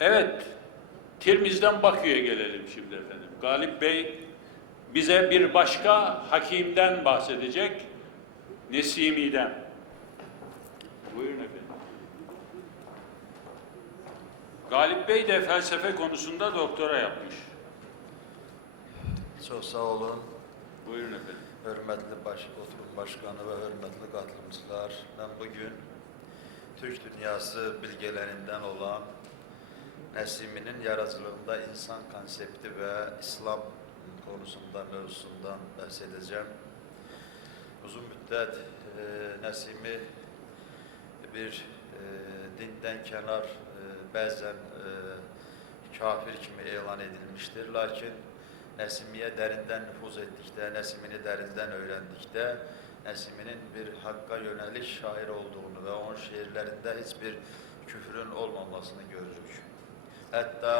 Evet, Tirmiz'den Bakü'ye gelelim şimdi efendim. Galip Bey bize bir başka hakimden bahsedecek, Nesimi'den. Buyurun efendim. Galip Bey de felsefe konusunda doktora yapmış. Çox sağ olun. Buyurun efendim. Hörmətli baş, oturum başkanı və hörmətli qatılımcılar. Mən bugün Türk dünyası bilgələrindən olan Nəsiminin yaradıcılığında insan konsepti və İslam konusunda, mövzusundan bəhs edəcəm. Uzun müddət e, Nəsimi bir e, dindən kənar, e, bəzən e, kafir kimi elan edilmişdir. Lakin Nəsimiyə dərindən nüfuz etdikdə, Nəsimini dərindən öyrəndikdə, Nəsiminin bir haqqa yönəlik şair olduğunu və onun şeirlərində heç bir küfrün olmamasını görürük. Hətta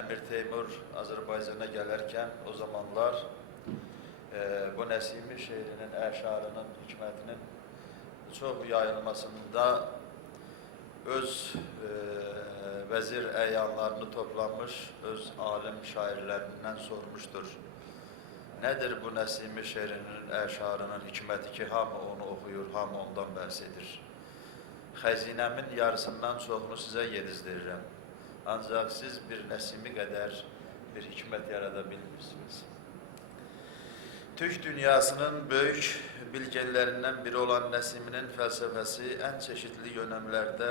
Əmir Teymur Azərbaycana gələrkən o zamanlar e, bu Nəsimi şeirinin, əşarının, hikmətinin çox yayılmasında öz e, vəzir əyanlarını toplamış, öz alim şairlərindən sormuşdur. Nədir bu Nəsimi şeirinin, əşarının hikməti ki, hamı onu oxuyur, hamı ondan bəhs edir. Xəzinəmin yarısından çoxunu sizə yedizdirirəm. Ancaq siz bir Nəsimi qədər bir hikmət yarada bilmirsiniz. Türk dünyasının böyük bilgelilərindən biri olan Nəsiminin fəlsəfəsi ən çeşitli yönəmlərdə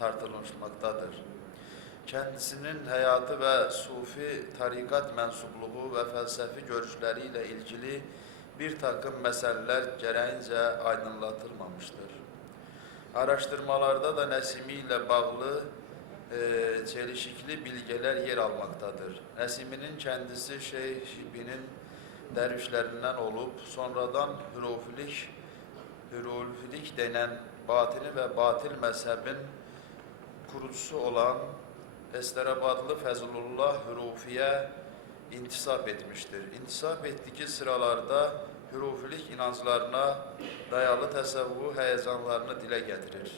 tartılmışmaqdadır. Kendisinin həyatı və sufi tarikat mensubluğu və fəlsəfi görüşləri ilə ilgili bir takım məsələlər gərəyincə aydınlatılmamışdır. Araşdırmalarda da Nəsimi ilə bağlı e, çelişikli bilgeler yer almaktadır. Nəsiminin kendisi Şeyhibinin dervişlerinden olup sonradan hürufilik, hürufilik denen batini ve batil mezhebin kurucusu olan Esterabadlı Fezlullah Hürufi'ye intisap etmiştir. İntisap ettiği sıralarda hürufilik inanclarına dayalı təsəvvüh həyəcanlarını dilə gətirir.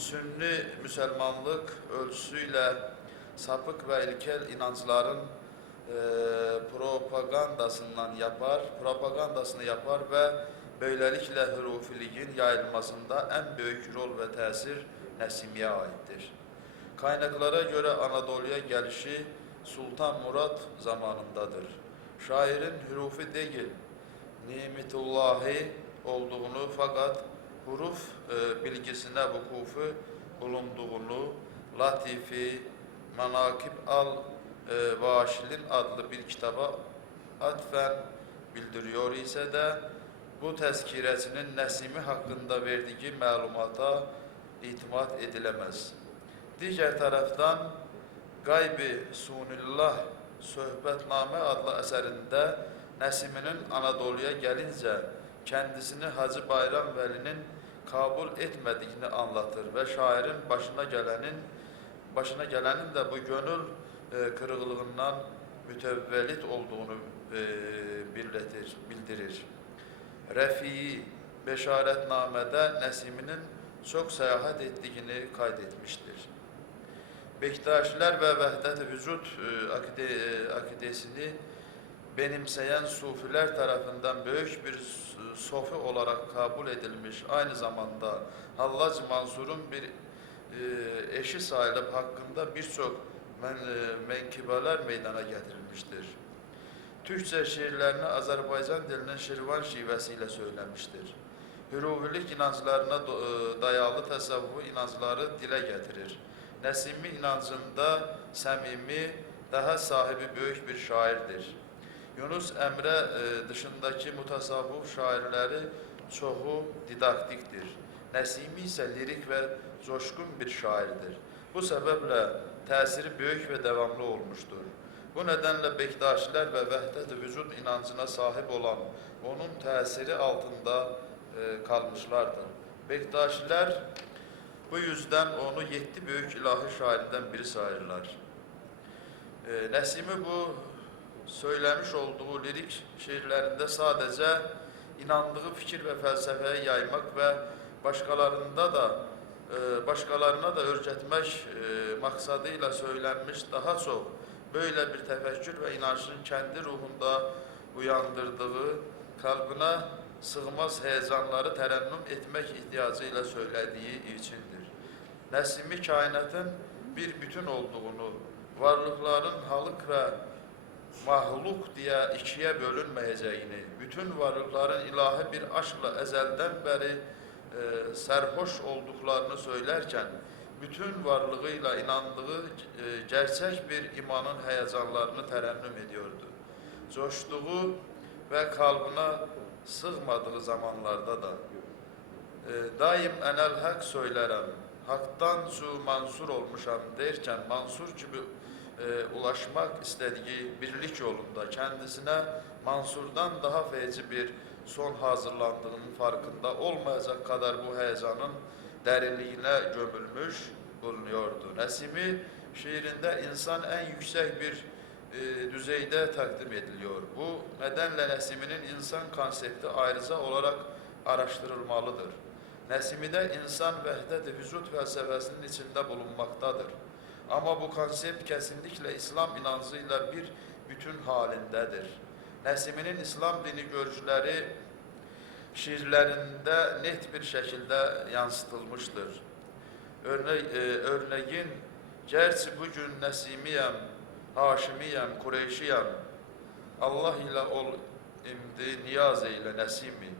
Sünni müsəlmanlıq ölçüsüyle sapık ve ilkel inancların e, propagandasından yapar, propagandasını yapar ve böylelikle hürufiliğin yayılmasında en büyük rol ve tesir Nesimi'ye aittir. Kaynaklara göre Anadolu'ya gelişi Sultan Murat zamanındadır. Şairin hürufi değil, nimitullahi olduğunu fakat huruf e, bilgisine vukufu bulunduğunu Latifi, Manakib al e, adlı bir kitaba atfen bildiriyor ise de bu tezkiresinin Nesimi hakkında verdiği malumata itimat edilemez. Diğer taraftan Gaybi Sunillah Söhbetname adlı eserinde Nesimi'nin Anadolu'ya gelince kendisini Hacı Bayram Veli'nin kabul etmediğini anlatır ve şairin başına gelenin başına gelenin de bu gönül e, kırıklığından mütevvellit olduğunu e, birletir, bildirir. Refi'i Beşaretname'de Nesimi'nin çok seyahat ettiğini kaydetmiştir. Bektaşiler ve Vehdet-i Vücut e, akide, e, akidesini benimseyen sufiler tarafından büyük bir sofi olarak kabul edilmiş. Aynı zamanda Hallacı Mansur'un bir e, eşi sayılıp hakkında birçok men, e, menkibeler meydana getirilmiştir. Türkçe şiirlerini Azerbaycan dilinin Şirvan şivesiyle söylemiştir. Hürufilik inanclarına do- e, dayalı təsəvvüf inancları dilə gətirir. Nəsimi inancında səmimi, daha sahibi böyük bir şairdir. Yunus Emre e, dışındaki mutasavvuf şairləri çoxu didaktikdir. Nəsimi isə lirik və coşkun bir şairdir. Bu səbəblə təsiri böyük və davamlı olmuşdur. Bu nedenle Bektaşiler ve vəhdət-i vücud inancına sahip olan onun təsiri altında e, kalmışlardır. Bektaşiler bu yüzden onu yedi büyük ilahi şairinden biri sayırlar. E, Nesimi bu söylemiş olduğu lirik şiirlerinde sadece inandığı fikir ve felsefeyi yaymak ve başkalarında da e, başkalarına da öğretmek e, maksadıyla söylenmiş daha çok böyle bir tefekkür ve inancın kendi ruhunda uyandırdığı, kalbine sığmaz heyecanları terennüm etmek ihtiyacıyla söylediği içindir. Nesimi kainatın bir bütün olduğunu, varlıkların halık ve mahluk diye ikiye bölünməyəcəyini, bütün varlıkların ilahi bir aşkla ezelden beri e, serhoş olduklarını söylerken, bütün varlığıyla inandığı e, gerçek bir imanın heyecanlarını terennüm ediyordu. Coştuğu ve kalbine sığmadığı zamanlarda da e, daim enel hak söylerem, haktan su mansur olmuşam derken mansur gibi e, ulaşmak istediği birlik yolunda kendisine Mansur'dan daha feci bir son hazırlandığının farkında olmayacak kadar bu heyecanın derinliğine gömülmüş bulunuyordu. Nesimi şiirinde insan en yüksek bir e, düzeyde takdim ediliyor. Bu nedenle Nesimi'nin insan konsepti ayrıca olarak araştırılmalıdır. Nesimi'de insan vehdet-i vücut felsefesinin içinde bulunmaktadır. Ama bu konsept kesinlikle İslam inancıyla bir bütün halindedir. Nesimi'nin İslam dini görüşleri şiirlerinde net bir şekilde yansıtılmıştır. Örne e, örneğin, gerçi bugün Nesimiyem, Haşimiyem, Kureyşiyem, Allah ile ol imdi niyaz eyle Nesimi.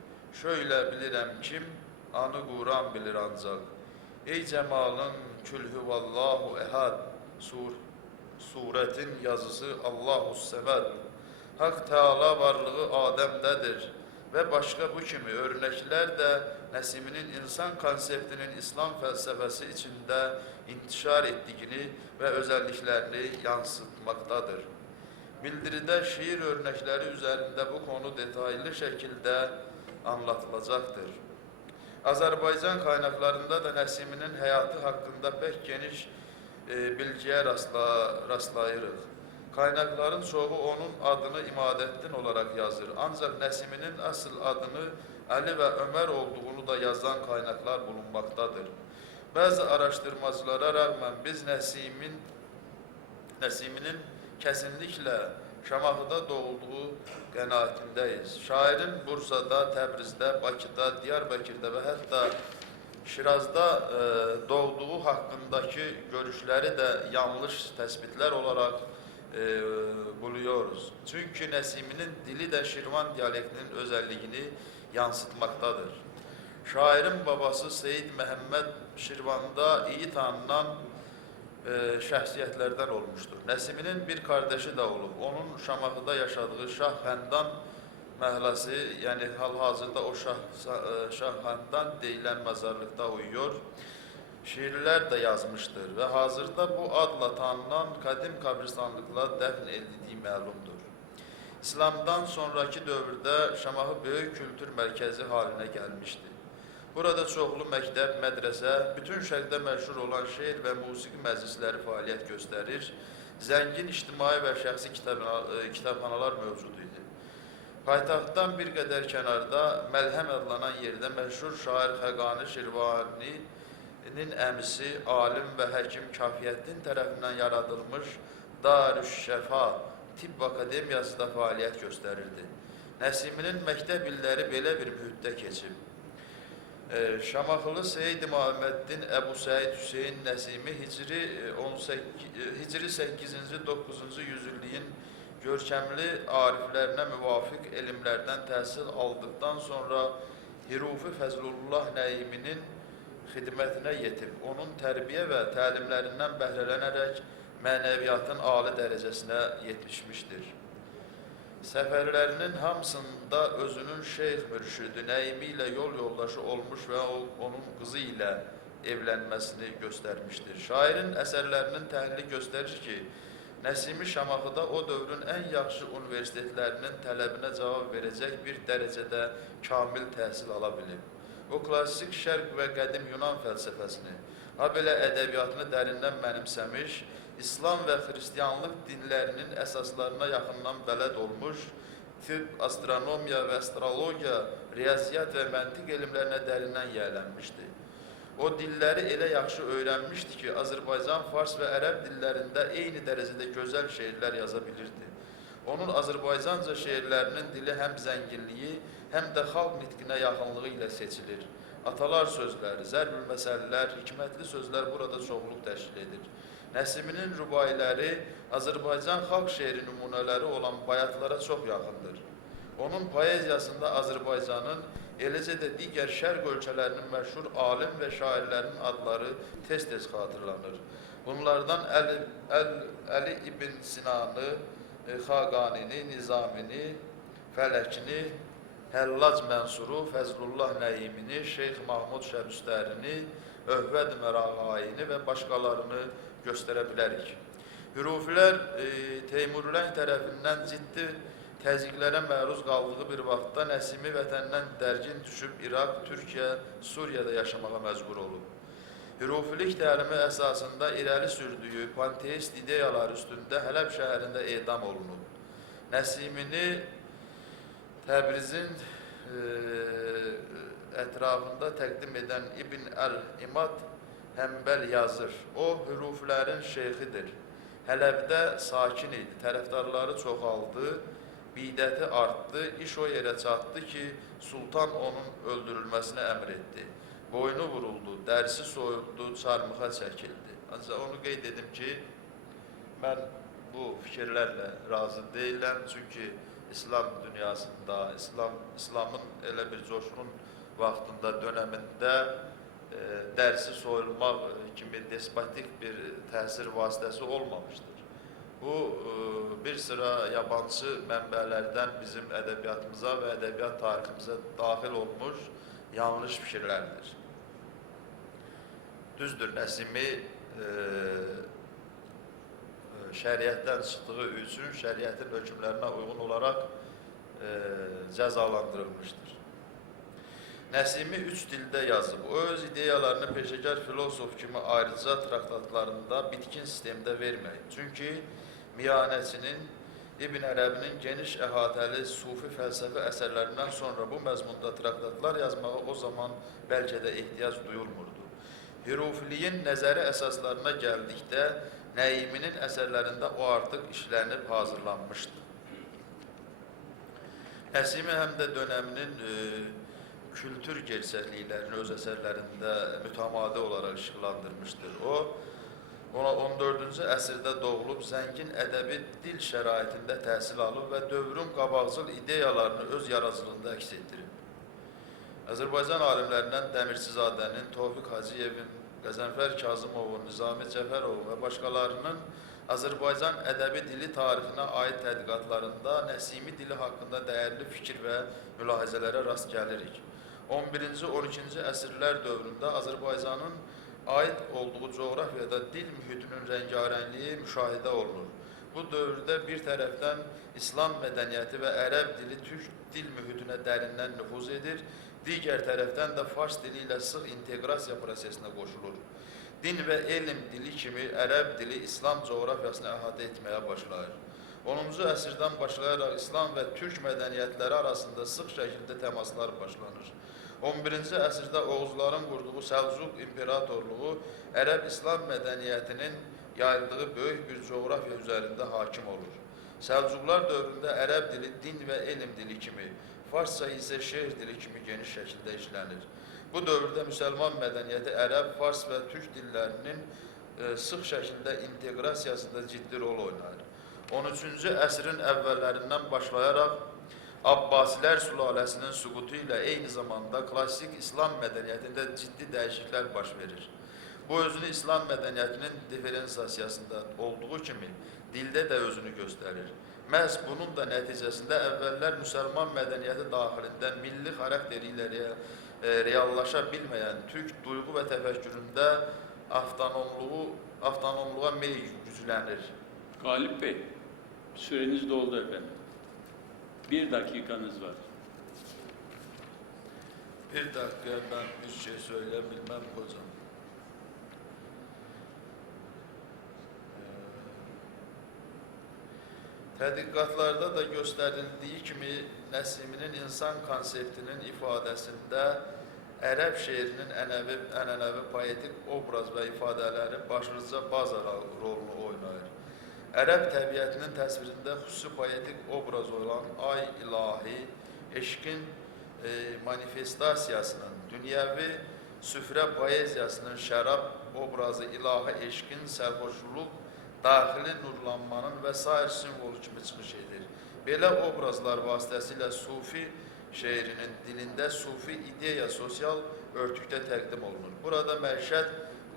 Şöyle bilirem kim, anı Kur'an bilir ancak. Ey cemalın külhü vallahu ehad sur suretin yazısı Allahu semed. Hak Teala varlığı Adem'dedir ve başka bu kimi örnekler de Nesimi'nin insan konseptinin İslam felsefesi içinde intişar ettiğini ve özelliklerini yansıtmaktadır. Bildiride şiir örnekleri üzerinde bu konu detaylı şekilde anlatılacaktır. Azerbaycan kaynaklarında da Nesimi'nin hayatı hakkında pek geniş e, bilgiye rastla, rastlayırıq. Kaynakların çoğu onun adını İmadettin olarak yazır. Ancak Nesimi'nin asıl adını Ali ve Ömer olduğunu da yazan kaynaklar bulunmaktadır. Bazı araştırmacılara rağmen biz Nesim'in Nesimi'nin kesinlikle Şamaxıda doğulduğu qənaətindeyiz. Şairin Bursada, Təbrizdə, Bakıda, Diyarbakırda ve hatta Şirazda e, doğduğu hakkındaki görüşleri de yanlış tespitler olarak e, buluyoruz. Çünkü Nesimi'nin dili de Şirvan diyalektinin özelliğini yansıtmaktadır. Şairin babası Seyid Mehmet Şirvan'da iyi tanınan e, şəxsiyyətlərdən olmuşdur. Nəsiminin bir kardeşi də olub. Onun Şamaxıda yaşadığı Şah Xəndan məhəlləsi, yəni hal-hazırda o Şah, e, Şah Xəndan deyilən məzarlıqda uyuyor. Şiirlər də yazmışdır və hazırda bu adla tanınan qədim qəbristanlıqla dəfn edildiyi məlumdur. İslamdan sonraki dövrdə Şamaxı böyük kültür mərkəzi haline gəlmişdi. Burada çoxlu məktəb, mədrəsə, bütün şərqdə məşhur olan şeir və musiqi məclisləri fəaliyyət göstərir. Zəngin ictimai və şəxsi e, kitabxanalar mövcud idi. Paytaxtdan bir qədər kənarda Məlhəm adlanan yerdə məşhur şair Xəqani Şirvaninin əmisi, alim və həkim Kafiyyəddin tərəfindən yaradılmış Darüşşəfa Tibb Akademiyası da fəaliyyət göstərirdi. Nəsiminin məktəb illəri belə bir mühitdə keçib. Ee, Şamaxılı Seyid Muhammeddin Ebu Said Hüseyin Nesimi Hicri e, 18 e, Hicri 8-ci 9-cu yüzilliyin görkəmli ariflərinə müvafiq elmlərdən təhsil aldıqdan sonra Hirufi Fəzlullah Nəiminin xidmətinə yetib, onun tərbiyə və təlimlərindən bəhrələnərək mənəviyyatın ali dərəcəsinə yetişmişdir. Səfərlərinin hamısında özünün şeyx mürşidi Nəimi ilə yol yoldaşı olmuş o, onun qızı ilə evlənməsini göstərmişdir. Şairin əsərlərinin təhlili göstərir ki, Nəsimi Şamaxıda o dövrün ən yaxşı universitetlərinin tələbinə cavab verəcək bir dərəcədə kamil təhsil ala bilib. O klassik şərq və qədim Yunan fəlsəfəsini, ha belə ədəbiyyatını dərindən İslam və Xristianlıq dinlərinin əsaslarına yaxından bələd olmuş, tibb, astronomiya və astrologiya, riyaziyyat və məntiq elmlərinə dərindən yiyələnmişdi. O dilləri elə yaxşı öyrənmişdi ki, Azərbaycan, fars və ərəb dillərində eyni dərəcədə gözəl şeirlər yaza bilirdi. Onun Azərbaycanca şeirlərinin dili həm zənginliyi, həm də xalq nitqinə yaxınlığı ilə seçilir. Atalar sözləri, zərbül məsələlər, hikmətli sözlər burada çoxluq təşkil edir. Nəsiminin rübailəri Azərbaycan xalq şeiri nümunələri olan bayatlara çox yaxındır. Onun poeziyasında Azərbaycanın, eləcə də digər şərq ölkələrinin məşhur alim və şairlərinin adları tez-tez xatırlanır. Bunlardan Əli, Əl, Əli ibn Sinanı, e, Xaqanini, Nizamini, Fələkini, Həllac Mənsuru, Fəzlullah Nəyimini, Şeyx Mahmud Şəbüstərini, Övvəd Mərağayini və başqalarını göstərə bilərik. Hürufilər e, Teymurilərin tərəfindən ciddi təzyiqlərə məruz qaldığı bir vaxtda Nəsimi vətəndən dərgin düşüb İraq, Türkiyə, Suriyada yaşamağa məcbur olub. Hürufilik təlimi əsasında irəli sürdüyü panteist ideyalar üstündə Hələb şəhərində edam olunub. Nəsimini Təbrizin e, ətrafında təqdim edən İbn Əl-İmad Həmbəl yazır. O, hüruflərin şeyxidir. Hələbdə sakin idi, tərəfdarları çoxaldı, bidəti artdı, iş o yerə çatdı ki, sultan onun öldürülməsinə əmr etdi. Boynu vuruldu, dərsi soyuldu, çarmıxa çəkildi. Ancaq onu qeyd edim ki, mən bu fikirlərlə razı deyiləm, çünki İslam dünyasında, İslam İslamın elə bir coşqun vaxtında, dönəmində dərsi soyulmaq kimi despotik bir təsir vasitəsi olmamışdır. Bu e, bir sıra yabancı mənbələrdən bizim ədəbiyyatımıza və ədəbiyyat tariximizə daxil olmuş yanlış fikirlərdir. Düzdür, Nəsimi e, şəriətdən çıxdığı üçün şəriətin hökmlərinə uyğun olaraq e, cəzalandırılmışdır. Nəsimi üç dildə yazıb. O öz ideyalarını peşəkar filosof kimi ayrıca traktatlarında bitkin sistemdə verməyib. Çünki Miyanəçinin İbn Ərəbinin geniş əhatəli sufi fəlsəfi əsərlərindən sonra bu məzmunda traktatlar yazmağa o zaman bəlkə də ehtiyac duyulmurdu. Hürufiliyin nəzəri əsaslarına gəldikdə Nəyiminin əsərlərində o artıq işlənib hazırlanmışdı. Nəsimi həm də dönəminin e, kültür gerçəkliklərini öz əsərlərində mütəmadi olaraq işıqlandırmışdır. O, ona 14-cü əsrdə doğulub, zəngin ədəbi dil şəraitində təhsil alıb və dövrün qabaqcıl ideyalarını öz yaradıcılığında əks etdirib. Azərbaycan alimlərindən Dəmirçizadənin, Tofiq Hacıyevin, Qəzənfər Kazımovun, Nizami Cəfərov və başqalarının Azərbaycan ədəbi dili tarixinə aid tədqiqatlarında Nəsimi dili haqqında dəyərli fikir və mülahizələrə rast gəlirik. 11-ci, 12-ci əsrlər dövründə Azərbaycanın aid olduğu coğrafiyada dil mühitinin rəngarəngliyi müşahidə olunur. Bu dövrdə bir tərəfdən İslam mədəniyyəti və ərəb dili türk dil mühitinə dərindən nüfuz edir, digər tərəfdən də fars dili ilə sıx inteqrasiya prosesinə qoşulur. Din və elm dili kimi ərəb dili İslam coğrafiyasını əhatə etməyə başlayır. 10-cu əsrdən başlayaraq İslam və türk mədəniyyətləri arasında sıx şəkildə təmaslar başlanır. 11-ci əsrdə Oğuzların qurduğu Səlcuq imperatorluğu ərəb-İslam mədəniyyətinin yayıldığı böyük bir coğrafiya üzərində hakim olur. Səlcuqlar dövründə ərəb dili din və elm dili kimi, farsça isə şeir dili kimi geniş şəkildə işlənir. Bu dövrdə müsəlman mədəniyyəti ərəb, fars və türk dillərinin e, sıx şəkildə inteqrasiyasında ciddi rol oynayır. 13-cü əsrin əvvəllərindən başlayaraq Abbasilər sülaləsinin süqutu ilə eyni zamanda klassik İslam mədəniyyətində ciddi dəyişikliklər baş verir. Bu özünü İslam mədəniyyətinin diferensiyasında olduğu kimi dildə də özünü göstərir. Məhz bunun da nəticəsində əvvəllər müsəlman mədəniyyəti daxilində milli xarakteri ilə e, reallaşa bilməyən türk duyğu və təfəkküründə avtonomluğu, avtonomluğa meyl güclənir. Galip Bey, süreniz doldu efendim. Bir dakikanız var. Bir dakika ben bir şey söyleyebilmem hocam. Tədqiqatlarda da göstərildiyi kimi Nəsiminin insan konseptinin ifadəsində ərəb şeirinin ənəvi, ənənəvi poetik obraz və ifadələri başlıca baza rolunu. Ərəb təbiətinin təsvirində xüsusi poetik obraz olan ay ilahi, eşqin e, manifestasiyasının, dünyəvi süfrə poeziyasının şərab obrazı ilahi eşqin sərxoşluq, daxili nurlanmanın və sair simvolu kimi çıxış edir. Belə obrazlar vasitəsilə sufi şeirinin dilində sufi ideya sosial örtükdə təqdim olunur. Burada məişət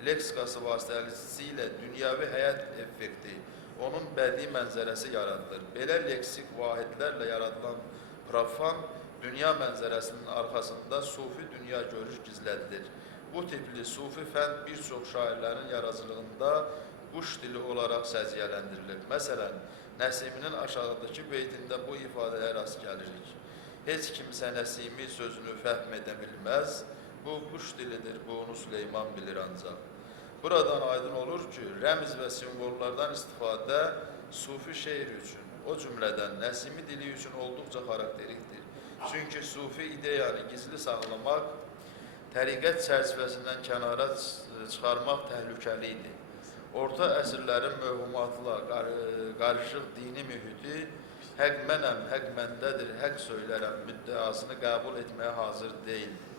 leksikası vasitəsilə dünyəvi həyat effekti, onun bədii mənzərəsi yaradılır. Belə leksik vahidlərlə yaradılan profan dünya mənzərəsinin arxasında sufi dünya görüş gizlədilir. Bu tipli sufi fənd bir çox şairlərin yaradıcılığında quş dili olaraq səciyyələndirilir. Məsələn, Nəsiminin aşağıdakı beytində bu ifadəyə rast gəlirik. Heç kimsə Nəsimi sözünü fəhm edə bilməz, bu quş dilidir, bunu Süleyman bilir ancaq. Buradan aydın olur ki, rəmz və simvollardan istifadə sufi şeir üçün, o cümlədən Nəsimi dili üçün olduqca xarakterikdir. Çünki sufi ideyanı gizli saxlamaq, təriqət çərçivəsindən kənara çıxarmaq təhlükəli idi. Orta əsrlərin mövhumatla qar- qarışıq dini mühiti həq mənəm, həq məndədir, həq söylərəm müddəasını qəbul etməyə hazır deyildi.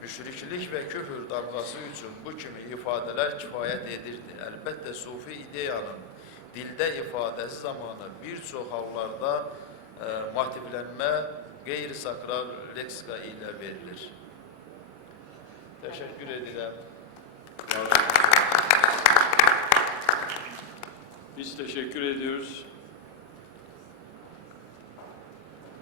Müşriklik və küfür damğası üçün bu kimi ifadələr kifayət edirdi. Əlbəttə, sufi ideyanın dildə ifadəsi zamanı bir çox hallarda e, motivlənmə qeyri-sakral leksika ilə verilir. Təşəkkür edirəm. Biz teşekkür ediyoruz.